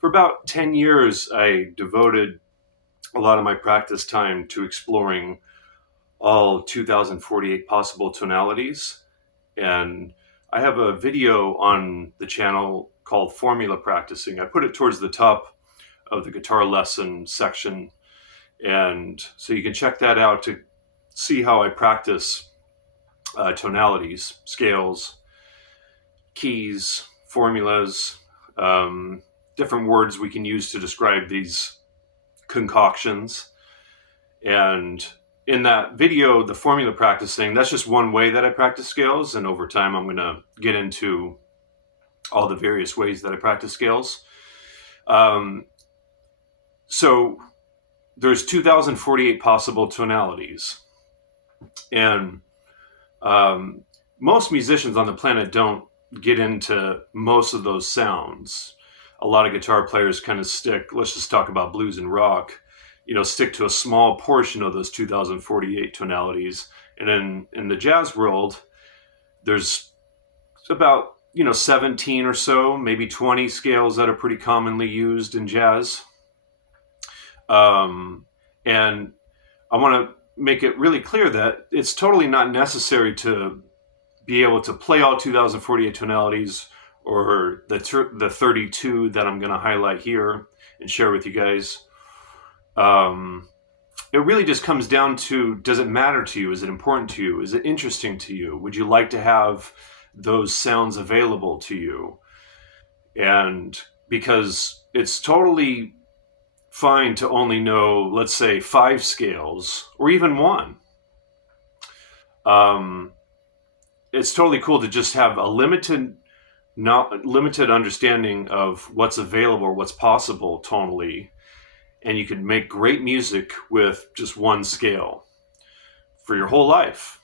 for about 10 years, I devoted a lot of my practice time to exploring all 2048 possible tonalities. And I have a video on the channel called Formula Practicing. I put it towards the top of the guitar lesson section. And so you can check that out to see how I practice tonalities, scales, keys, formulas, different words we can use to describe these concoctions. And in that video, the formula practicing, that's just one way that I practice scales. And over time, I'm going to get into all the various ways that I practice scales. So there's 2048 possible tonalities. And most musicians on the planet don't get into most of those sounds. A lot of guitar players kind of stick, let's just talk about blues and rock, stick to a small portion of those 2048 tonalities. And then in the jazz world, there's about, 17 or so, maybe 20 scales that are pretty commonly used in jazz. And I want to make it really clear that it's totally not necessary to be able to play all 2048 tonalities or the 32 that I'm going to highlight here and share with you guys. It really just comes down to, does it matter to you? Is it important to you? Is it interesting to you? Would you like to have those sounds available to you? And because it's totally fine to only know, let's say, 5 scales or even 1. It's totally cool to just have a limited understanding of what's available or what's possible tonally. And you can make great music with just 1 scale for your whole life.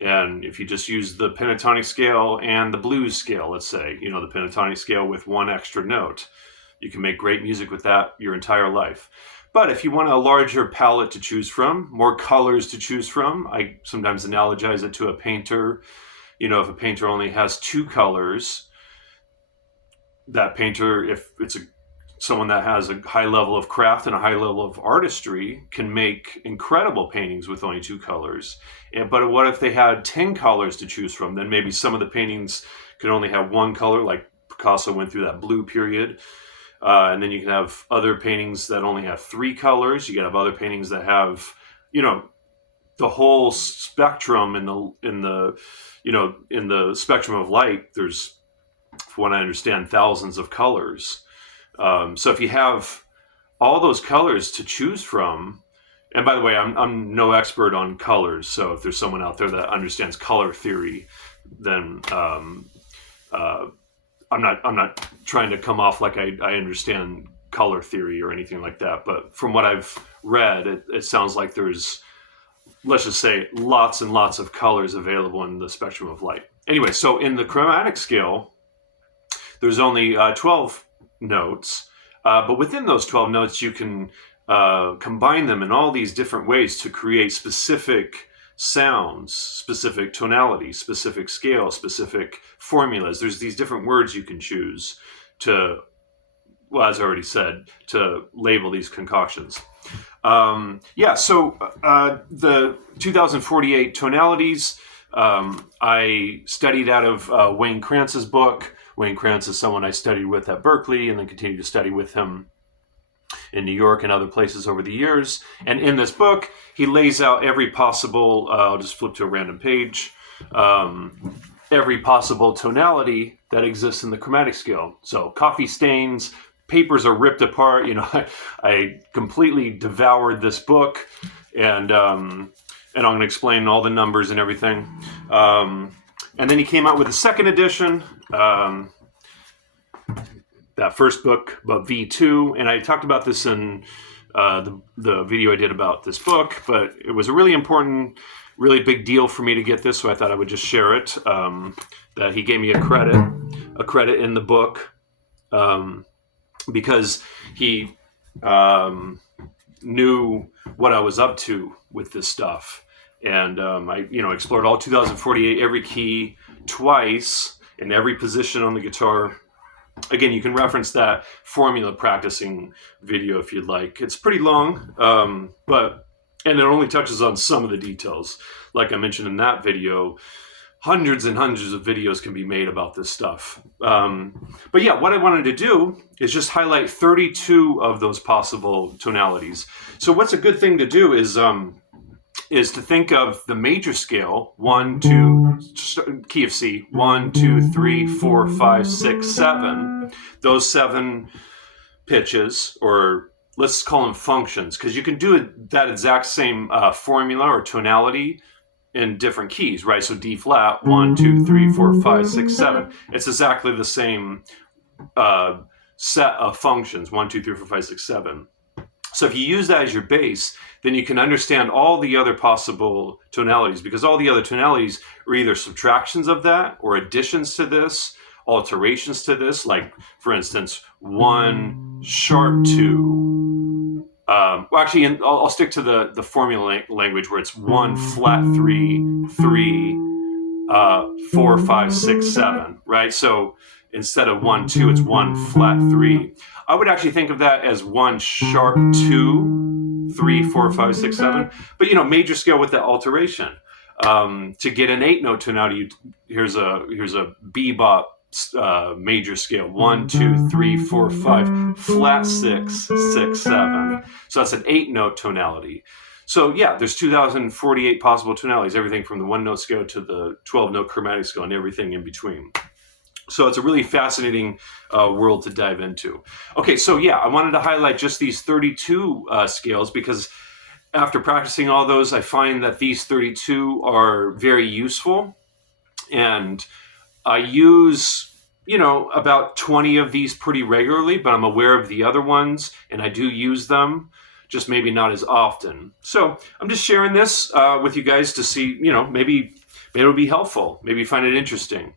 And if you just use the pentatonic scale and the blues scale, let's say, the pentatonic scale with 1 extra note, you can make great music with that your entire life. But if you want a larger palette to choose from, more colors to choose from, I sometimes analogize it to a painter. If a painter only has 2 colors, that painter, if it's someone that has a high level of craft and a high level of artistry, can make incredible paintings with only 2 colors. But what if they had 10 colors to choose from? Then maybe some of the paintings could only have 1 color, like Picasso went through that blue period. And then you can have other paintings that only have 3 colors. You can have other paintings that have, the whole spectrum in the spectrum of light. There's, from what I understand, thousands of colors. So if you have all those colors to choose from, and by the way, I'm no expert on colors. So if there's someone out there that understands color theory, then I'm not trying to come off like I understand color theory or anything like that. But from what I've read, it sounds like there's, let's just say, lots and lots of colors available in the spectrum of light. Anyway, so in the chromatic scale, there's only 12 notes. But within those 12 notes, you can combine them in all these different ways to create specific sounds, specific tonalities, specific scales, specific formulas. There's these different words you can choose to, well, as I already said, to label these concoctions. So the 2048 tonalities, I studied out of Wayne Kranz's book. Wayne Krantz is someone I studied with at Berklee and then continued to study with him in New York and other places over the years. And in this book, he lays out every possible, I'll just flip to a random page, every possible tonality that exists in the chromatic scale. So coffee stains, papers are ripped apart. I completely devoured this book, and I'm going to explain all the numbers and everything. And then he came out with a second edition, that first book, about V2, and I talked about this in the video I did about this book, but it was a really important, really big deal for me to get this, so I thought I would just share it, that he gave me a credit in the book, because he knew what I was up to with this stuff. And I explored all 2048, every key twice in every position on the guitar. again, you can reference that formula practicing video if you'd like. It's pretty long, and it only touches on some of the details. Like I mentioned in that video, hundreds and hundreds of videos can be made about this stuff. But yeah, what I wanted to do is just highlight 32 of those possible tonalities. So what's a good thing to do is to think of the major scale, 1, 2, key of C, 1, 2, 3, 4, 5, 6, 7. Those 7 pitches, or let's call them functions, because you can do that exact same formula or tonality in different keys, right? So D flat, 1, 2, 3, 4, 5, 6, 7. It's exactly the same set of functions, 1, 2, 3, 4, 5, 6, 7. So if you use that as your base, then you can understand all the other possible tonalities, because all the other tonalities are either subtractions of that or additions to this, alterations to this, like for instance, 1 sharp 2. Well, actually, I'll stick to the formula language where it's 1 flat 3, 3, 4, 5, 6, 7, right? So instead of 1, 2, it's 1 flat 3. I would actually think of that as 1 sharp 2, 3, 4, 5, 6, 7. But major scale with the alteration. To get an 8-note tonality, here's a bebop major scale, 1, 2, 3, 4, 5, flat 6, 6, 7. So that's an 8-note tonality. So yeah, there's 2,048 possible tonalities, everything from the 1-note scale to the 12-note chromatic scale and everything in between. So it's a really fascinating world to dive into. Okay, so yeah, I wanted to highlight just these 32 scales, because after practicing all those, I find that these 32 are very useful. And I use, about 20 of these pretty regularly, but I'm aware of the other ones, and I do use them, just maybe not as often. So I'm just sharing this with you guys to see, maybe it'll be helpful. Maybe you find it interesting.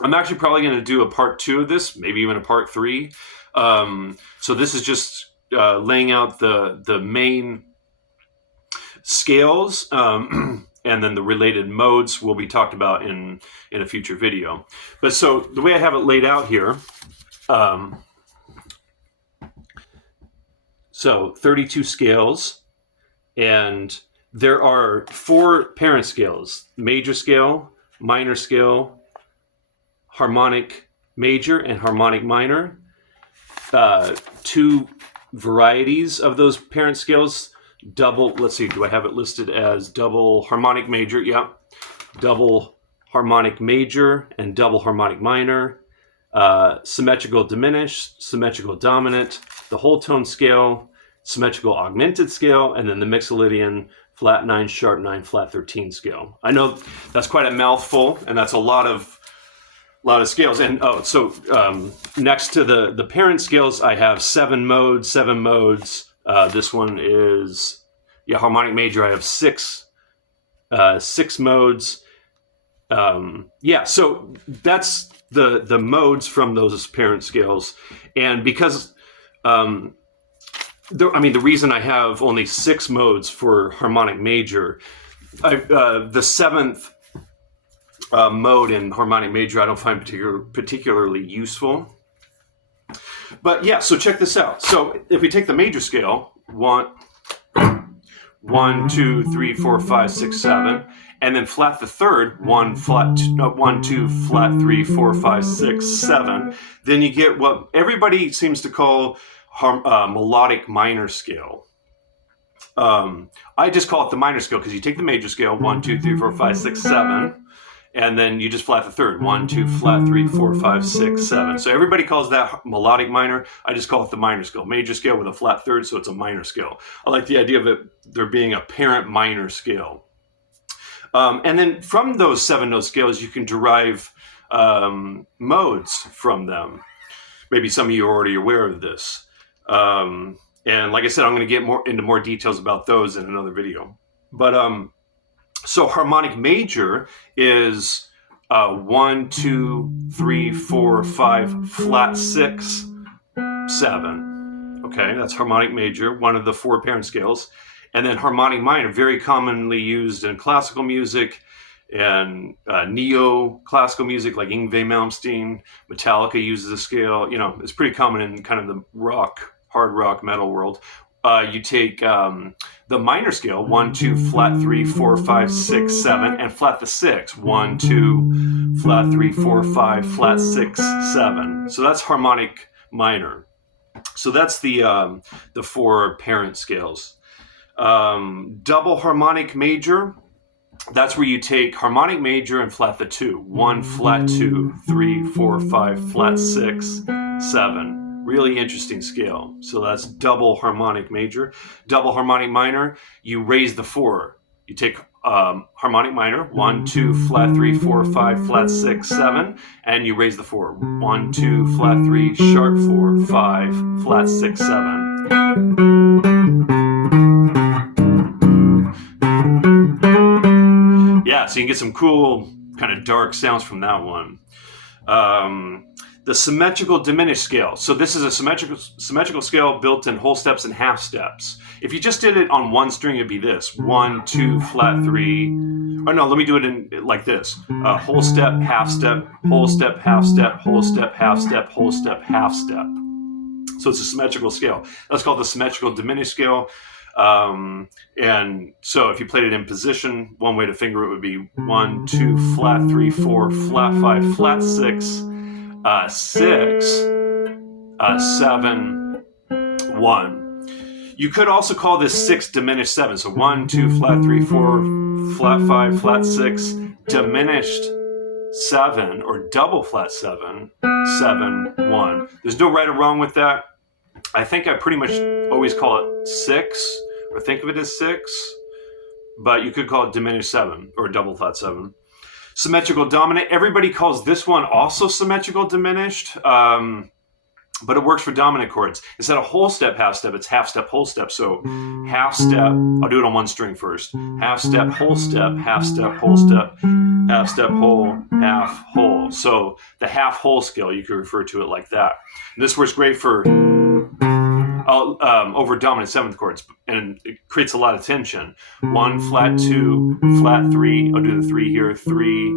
I'm actually probably going to do a part 2 of this, maybe even a part 3. So this is just laying out the main scales, and then the related modes will be talked about in a future video. But so the way I have it laid out here, so 32 scales, and there are 4 parent scales: major scale, minor scale, harmonic major, and harmonic minor. 2 varieties of those parent scales. Double, let's see, do I have it listed as double harmonic major? Yeah. Double harmonic major and double harmonic minor. Symmetrical diminished, symmetrical dominant, the whole tone scale, symmetrical augmented scale, and then the Mixolydian flat 9, sharp 9, flat 13 scale. I know that's quite a mouthful, and that's a lot of scales. And next to the parent scales, I have 7 modes. This one is harmonic major. I have 6 modes. So that's the modes from those parent scales. And because the reason I have only 6 modes for harmonic major, the 7th mode in harmonic major I don't find particularly useful. But yeah, so check this out. So if we take the major scale, 1, 2, 3, 4, 5, 6, 7, and then flat the third, 1, 2, flat 3, 4, 5, 6, 7, then you get what everybody seems to call melodic minor scale. I just call it the minor scale because you take the major scale, 1, 2, 3, 4, 5, 6, 7, and then you just flat the third, 1, 2, flat 3, 4, 5, 6, 7. So everybody calls that melodic minor. I just call it the minor scale. Major scale with a flat third, so it's a minor scale. I like the idea of it there being a parent minor scale. And then from those 7-note scales, you can derive modes from them. Maybe some of you are already aware of this. And like I said, I'm going to get into more details about those in another video. But so harmonic major is 1, 2, 3, 4, 5, flat 6, 7. Okay, that's harmonic major, one of the 4 parent scales. And then harmonic minor, very commonly used in classical music, and neo-classical music like Yngwie Malmsteen. Metallica uses a scale. It's pretty common in kind of the hard rock metal world. You take the minor scale, 1, 2, flat 3, 4, 5, 6, 7, and flat the 6, 1, 2, flat 3, 4, 5, flat 6, 7. So that's harmonic minor. So that's the 4 parent scales. Double harmonic major, that's where you take harmonic major and flat the 2. 1, flat 2, 3, 4, 5, flat 6, 7. Really interesting scale. So that's double harmonic major. Double harmonic minor, you raise the 4. You take harmonic minor, 1, 2, flat 3, 4, 5, flat 6, 7, and you raise the 4. 1, 2, flat 3, sharp 4, 5, flat 6, 7. Yeah, so you can get some cool kind of dark sounds from that one. The symmetrical diminished scale. So this is a symmetrical scale built in whole steps and half steps. If you just did it on one string, it'd be this: 1, 2, flat 3. Or no, let me do it in like this: whole step, half step, whole step, half step, whole step, half step, whole step, half step. So it's a symmetrical scale. That's called the symmetrical diminished scale. And so if you played it in position, one way to finger it would be 1, 2, flat 3, 4, flat 5, flat 6, 6, 7, 1. You could also call this 6 diminished 7. So 1, 2, flat 3, 4, flat 5, flat 6, diminished 7, or double flat 7, 7, 1. There's no right or wrong with that. I think I pretty much always call it 6, or think of it as 6, but you could call it diminished 7 or double flat 7. Symmetrical dominant. Everybody calls this one also symmetrical diminished, but it works for dominant chords. Instead of whole step, half step, it's half step, whole step. So half step, I'll do it on one string first. Half step, whole step, half step, whole step, half step, whole, half, whole. So the half whole scale, you could refer to it like that. And this works great for over dominant 7th chords, and it creates a lot of tension. 1, flat 2, flat 3. I'll do the 3 here. 3,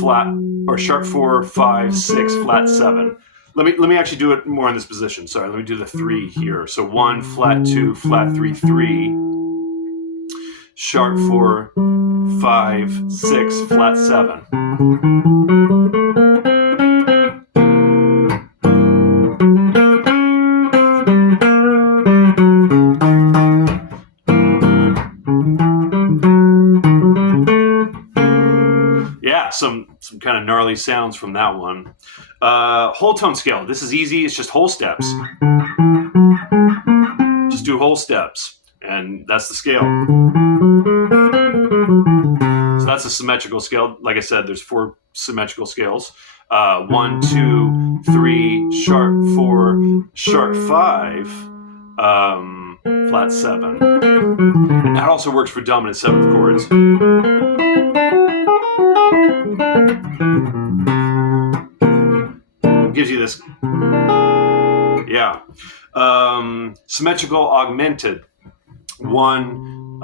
flat or sharp 4, 5, 6, flat 7. Let me actually do it more in this position. Sorry, let me do the 3 here. So 1, flat 2, flat 3, 3, sharp 4, 5, 6, flat 7. Some kind of gnarly sounds from that one. Whole tone scale. This is easy. It's just whole steps. Just do whole steps, and that's the scale. So that's a symmetrical scale. Like I said, there's 4 symmetrical scales. 1, 2, 3, sharp 4, sharp 5, flat 7. And that also works for dominant 7th chords. Gives you this, symmetrical augmented. 1,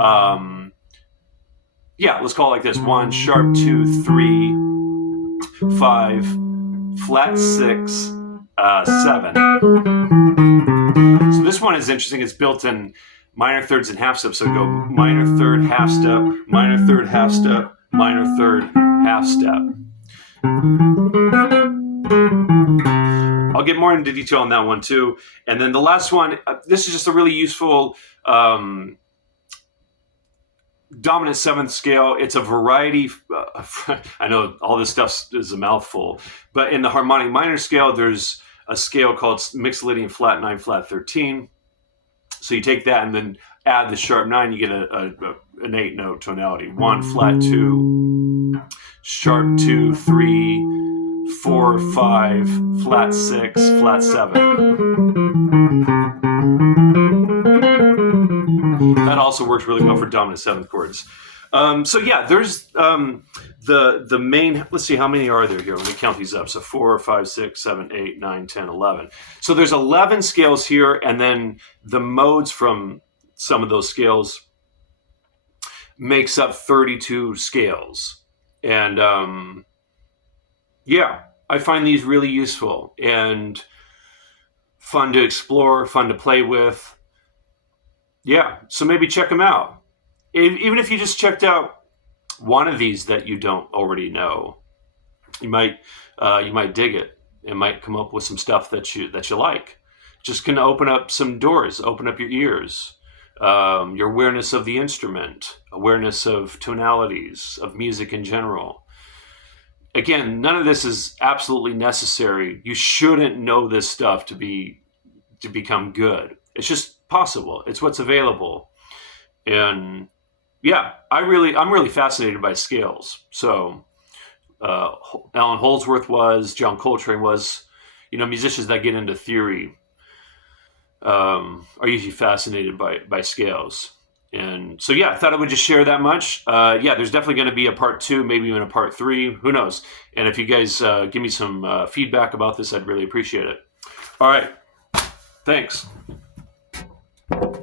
let's call it like this: 1, sharp 2, 3, 5, flat 6, 7. So this one is interesting. It's built in minor thirds and half steps. So go minor third, half step, minor third, half step, minor third, half step. I'll get more into detail on that one too. And then the last one, this is just a really useful dominant 7th scale. It's a variety. I know all this stuff is a mouthful, but in the harmonic minor scale, there's a scale called Mixolydian flat 9, flat 13. So you take that and then add the sharp 9, you get an 8-note tonality. 1, flat 2, sharp 2, 3, 4, 5, flat 6, flat 7. That also works really well for dominant 7th chords. There's the main. Let's see, how many are there here? Let me count these up. So 4, 5, 6, 7, 8, 9, 10, 11. So there's 11 scales here, and then the modes from some of those scales. makes up 32 scales. And yeah, I find these really useful and fun to explore, fun to play with. Yeah, so maybe check them out. Even if you just checked out one of these that you don't already know, you might dig it. It might come up with some stuff that you like. Just can open up some doors, open up your ears, your awareness of the instrument, awareness of tonalities, of music in general. Again, none of this is absolutely necessary. You shouldn't know this stuff to become good. It's just possible. It's what's available. And yeah, I'm really fascinated by scales. So Allan Holdsworth was, John Coltrane was, musicians that get into theory are usually fascinated by scales. And so, yeah, I thought I would just share that much. Yeah, there's definitely going to be a part 2, maybe even a part 3. Who knows? And if you guys give me some feedback about this, I'd really appreciate it. All right. Thanks.